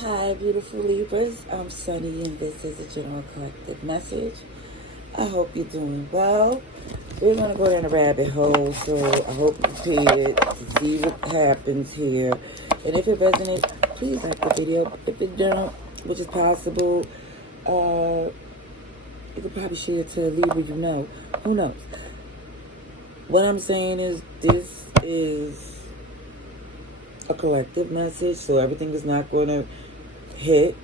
Hi, beautiful Libras. I'm Sunny, and this is a general collective message. I hope you're doing well. We're going to go down a rabbit hole, so I hope you're prepared to see what happens here. And if it resonates, please like the video. If it don't, which is possible, you could probably share it to a Libra you know. Who knows? What I'm saying is this is a collective message, so everything is not going to hit.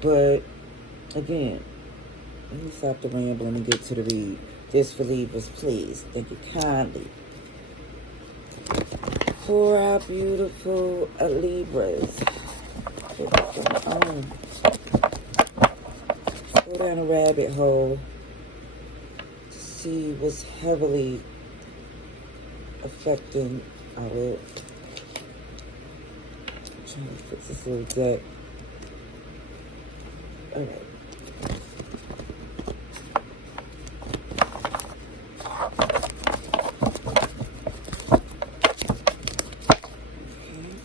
But again, let me stop the rambling and get to the read. Just for Libras, please. Thank you kindly. For our beautiful Libras. What's going on? Let's go down a rabbit hole to see what's heavily affecting our... trying to fix this little deck. Alright.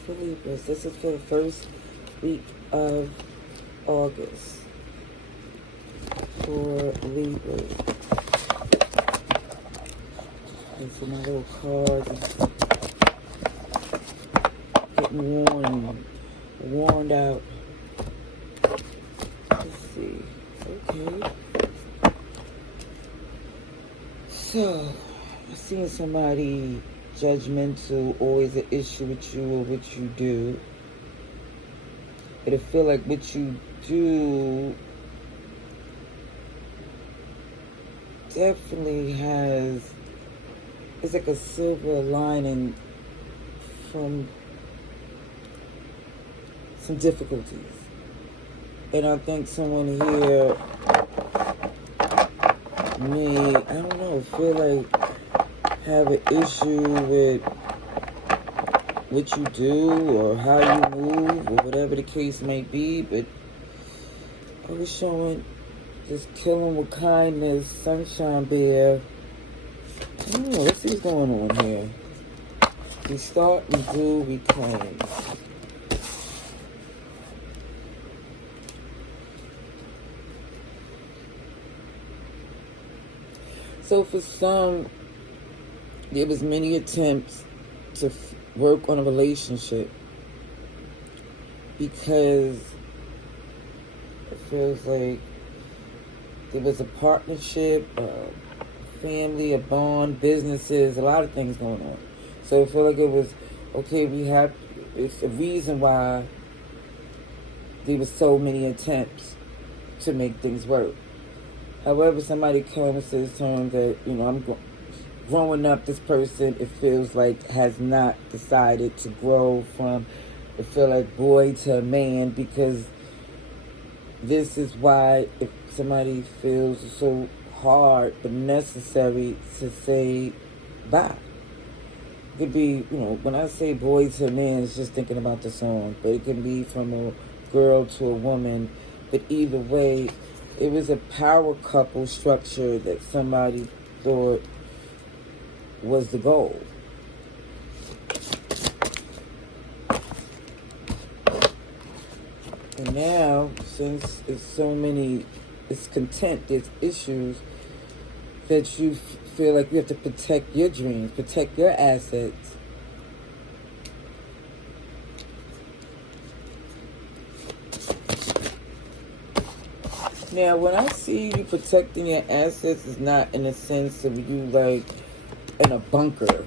For Libras, this is for the first week of August. For Libras. And so my little cards getting worn out. Let's see. Okay. So, I'm seeing somebody judgmental, always an issue with you or what you do. But I feel like what you do definitely has, it's like a silver lining from some difficulties. And I think someone here may, I don't know, feel like have an issue with what you do or how you move or whatever the case may be. But I was showing just killing with kindness, sunshine bear. I don't know, let's see what's going on here. We start, we do, we claim. So for some, there was many attempts to work on a relationship because it feels like there was a partnership, a family, a bond, businesses, a lot of things going on. So I feel like it was, okay, it's a reason why there was so many attempts to make things work. However, somebody comes to the term that, I'm growing up, this person, it feels like, has not decided to grow from, it feel like, boy to man, because this is why if somebody feels so hard but necessary to say bye. It could be, when I say boy to man, it's just thinking about the song, but it can be from a girl to a woman. But either way, it was a power couple structure that somebody thought was the goal. And now, since it's content, there's issues that you feel like you have to protect your dreams, protect your assets. Now, when I see you protecting your assets, it's not in a sense of you like in a bunker.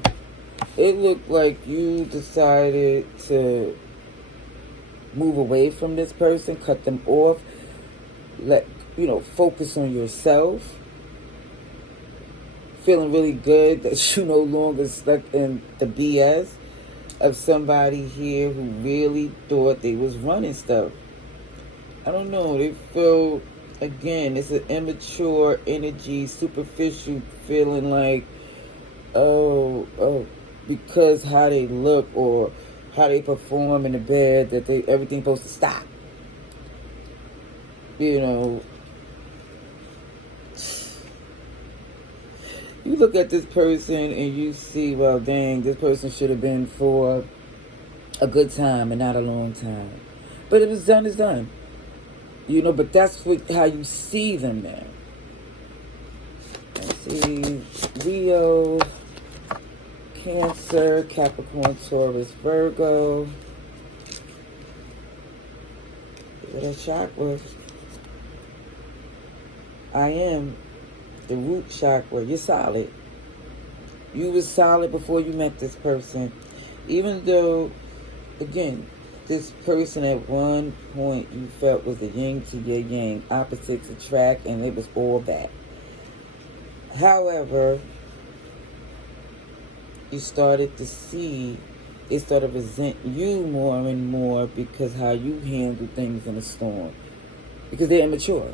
It looked like you decided to move away from this person, cut them off, focus on yourself. Feeling really good that you no longer stuck in the BS of somebody here who really thought they was running stuff. I don't know, they feel, again, it's an immature energy, superficial feeling like, because how they look or how they perform in the bed, that everything's supposed to stop. You look at this person and you see, well, dang, this person should have been for a good time and not a long time. But it was done is done. But that's how you see them now. Let's see, Leo, Cancer, Capricorn, Taurus, Virgo. That chakra. I am the root chakra. You're solid. You was solid before you met this person. Even though, again, this person at one point you felt was a yin to your yang, opposites attract, and it was all that. However, you started to see, they started to resent you more and more because how you handle things in a storm. Because they're immature.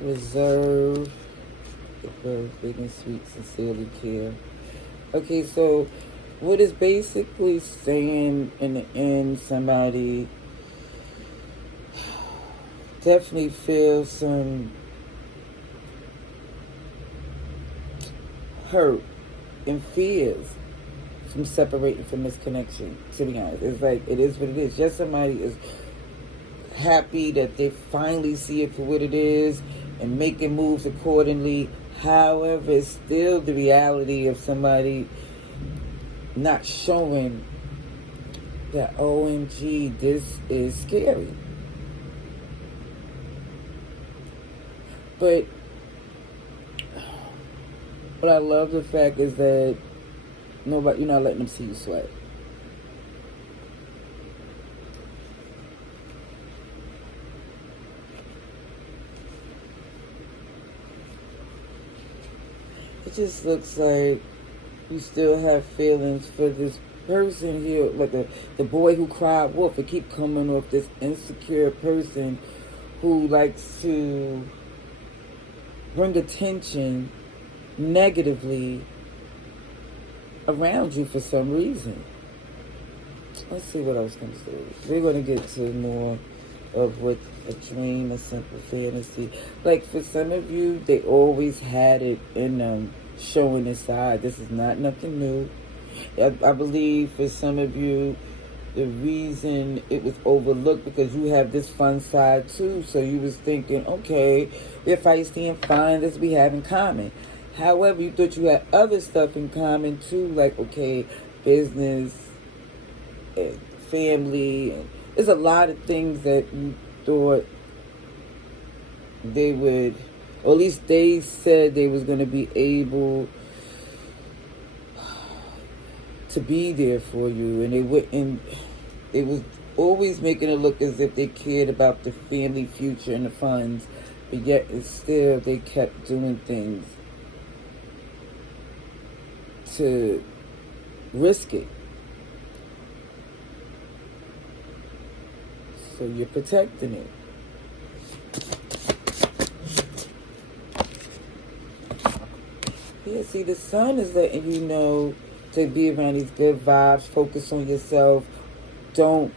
Reserve, big and sweet, sincerely care. Okay, so what is basically saying in the end, somebody definitely feels some hurt and fears from separating from this connection, to be honest. It's like, it is what it is. Just somebody is happy that they finally see it for what it is and making moves accordingly. However, it's still the reality of somebody not showing that, OMG, this is scary. But what I love the fact is that you're not letting them see you sweat. It just looks like you still have feelings for this person here, like the boy who cried wolf. It keep coming off this insecure person who likes to bring attention negatively around you for some reason. Let's see what else comes through. We're going to get to more of what a dream, a simple fantasy. Like for some of you, they always had it in them, showing this side. This is not nothing new. I believe for some of you, the reason it was overlooked because you have this fun side too. So you was thinking, okay, we're feisty and fun. This we have in common. However, you thought you had other stuff in common too, like, okay, business, and family, and there's a lot of things that you thought they would, or at least they said they was going to be able to be there for you, and they wouldn't. It was always making it look as if they cared about the family future and the funds, but yet it's still they kept doing things to risk it. So you're protecting it. Yeah, see, the sun is letting you know to be around these good vibes, focus on yourself. Don't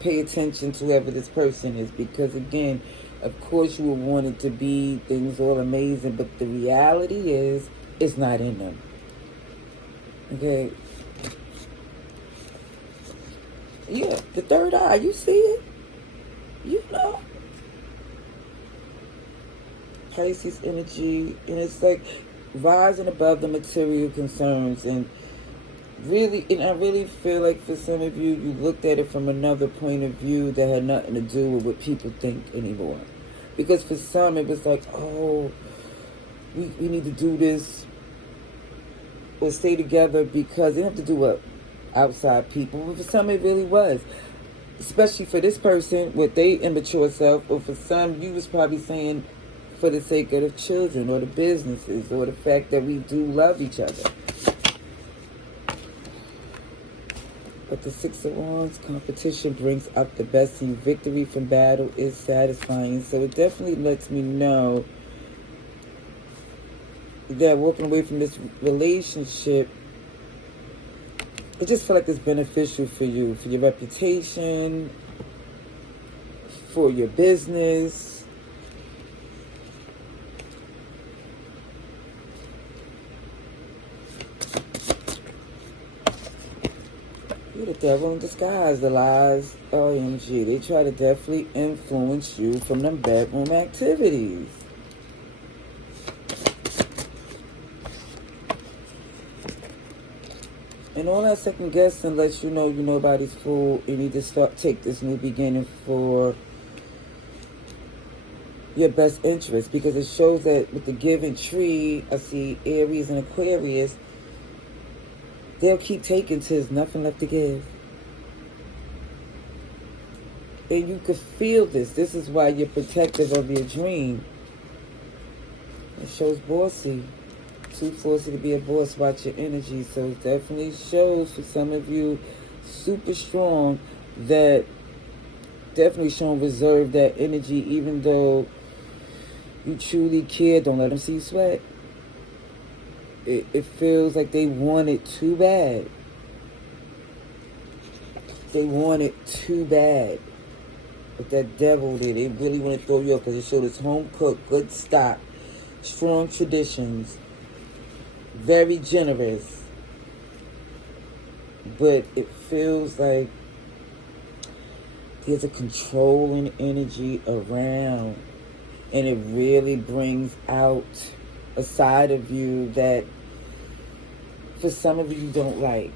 pay attention to whoever this person is, because again, of course you will want it to be things all amazing, but the reality is it's not in them. Okay. Yeah, the third eye, you see it? You know. Pisces energy, and it's like rising above the material concerns, and I really feel like for some of you, you looked at it from another point of view that had nothing to do with what people think anymore. Because for some, it was like, oh, we need to do this or stay together because they have to do what outside people. But for some, it really was. Especially for this person with their immature self, or for some, you was probably saying for the sake of the children or the businesses or the fact that we do love each other. But the Six of Wands, competition brings out the best in you. Victory from battle is satisfying. So it definitely lets me know that walking away from this relationship, it just felt like it's beneficial for you, for your reputation, for your business. You're the devil in disguise, the lies. OMG. They try to definitely influence you from them bedroom activities. And all that second guessing lets you know you're nobody's fool. You need to take this new beginning for your best interest, because it shows that with the giving tree, I see Aries and Aquarius, they'll keep taking till there's nothing left to give. And you could feel this. This is why you're protective of your dream. It shows bossy. Too forcey to be a boss. Watch your energy. So it definitely shows for some of you super strong that definitely showing reserve that energy, even though you truly care. Don't let them see you sweat. It feels like they want it too bad. They want it too bad. But that devil there, they really want to throw you up because it showed it's home cooked, good stock, strong traditions, very generous. But it feels like there's a controlling energy around. And it really brings out a side of you that for some of you don't like.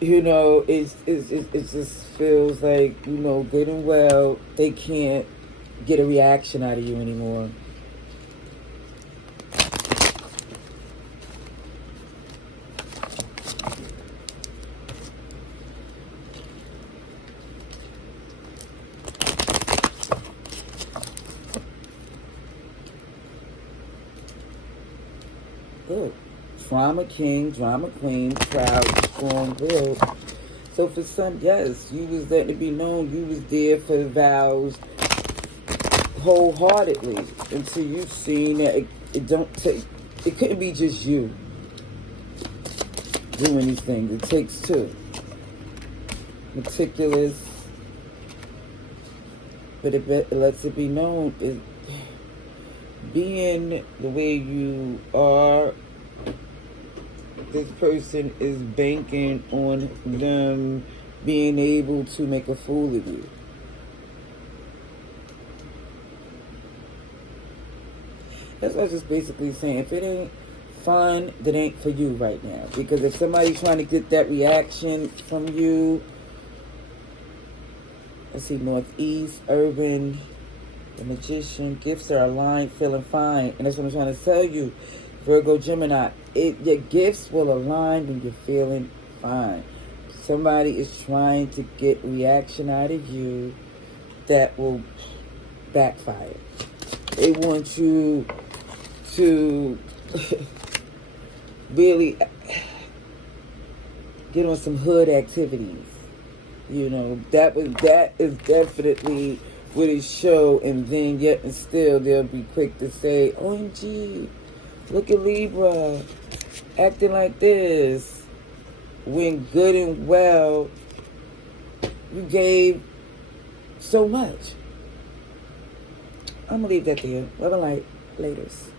You know, it just feels like, good and well, they can't get a reaction out of you anymore. Good. Drama king, drama queen, proud, strong willed. So for some, yes, you was letting it be known you was there for the vows wholeheartedly until you've seen that it couldn't be just you doing these things. It takes two. Meticulous, but it lets it be known is being the way you are. This person is banking on them being able to make a fool of you. That's what I was just basically saying. If it ain't fun, that ain't for you right now. Because if somebody's trying to get that reaction from you, let's see, Northeast, Urban, the Magician, gifts are aligned, feeling fine. And that's what I'm trying to tell you. Virgo, Gemini, your gifts will align when you're feeling fine. Somebody is trying to get reaction out of you that will backfire. They want you to really get on some hood activities. That is definitely what it show, and then yet and still they'll be quick to say, OMG, look at Libra acting like this, when good and well you gave so much. I'm gonna leave that there. Love and light. Laters.